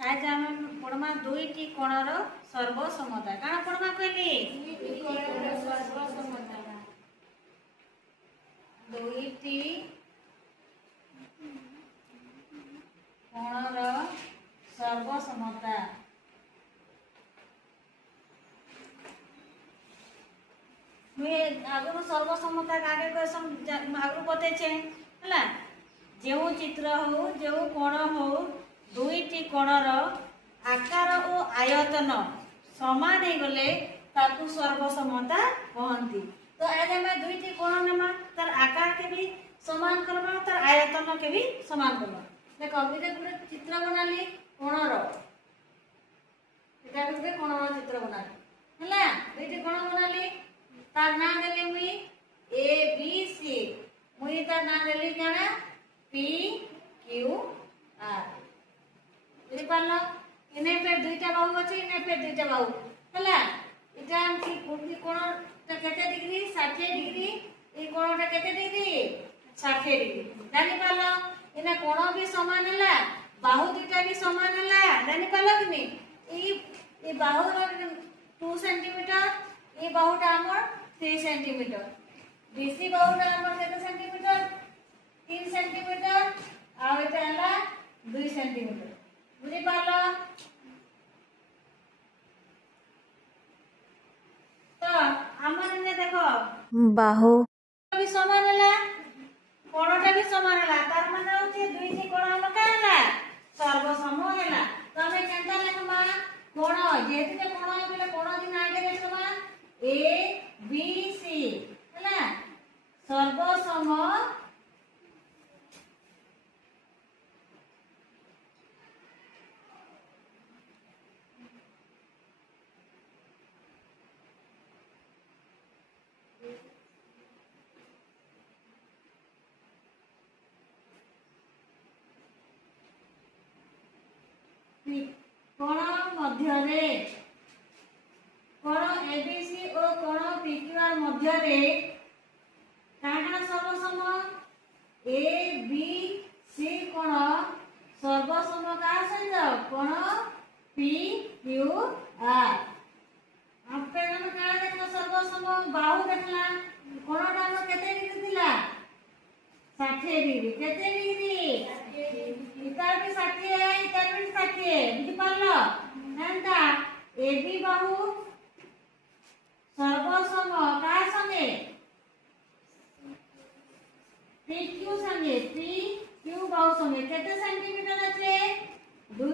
आज आम पढ़मा दुईटी कोणर सर्वसमता काना पढ़मा कहली दुईटी कोणर सर्वसमता आगु सर्वसमता आगे आगु बतैछे है जो चित्र हो जो कोण हो दुईटी कोणर आकार और आयतन समान हो गले ताकू सर्वसमता कहती। तो आज आम दुईटी कोण नेमा तार आकार के भी समान करबा तार आयतन के भी समान करबा। देख अभी गोटे चित्र बनाली कोणर एटा गोटे कोणर चित्र बनाली है दुईटी कोण बनाली तार ना देली मुई ए बी सी मुई तार ना देली काना पी क्यू आर बुझी पारल इने पे दुईटा बाहु अछि इने पे दुईटा बाहु हला इटा की कोण केते डिग्री 60 डिग्री ए कोणटा केते डिग्री 60 डिग्री जानि पारल इने कोण भी समान हला बाहु दुईटा भी समान हला जानि पारल कि नहीं ई बाहु 2 सेंटीमीटर ए बाहुटा हमर 3 सेंटीमीटर बीसी बाहुटा हमर केते सेंटीमीटर 3 सेंटीमीटर आ एटा हला 2 सेंटीमीटर बुझी पारल। तो हमर ने देखो बाहु भी समान हला कोणटा भी समान हला तार माने होची दुईटी कोण हम का हला सर्वसम हला। तो हमें केनता लिखमा कोण जेते कोण बोले कोण दिन आगे लिखमा ए बी सी हला सर्वसम कोण मध्य कोण एबीसी और कोण पीक्यूआर मध्य काना सर्वसम ए बी सी कोण सर्वसम का सहित कोण पी क्यू आर आपे हम का देखला सर्वसम बाहु देखला कोणटा हम केते डिग्री थिला 60 डिग्री केते डिग्री इतार भी 60 है इतार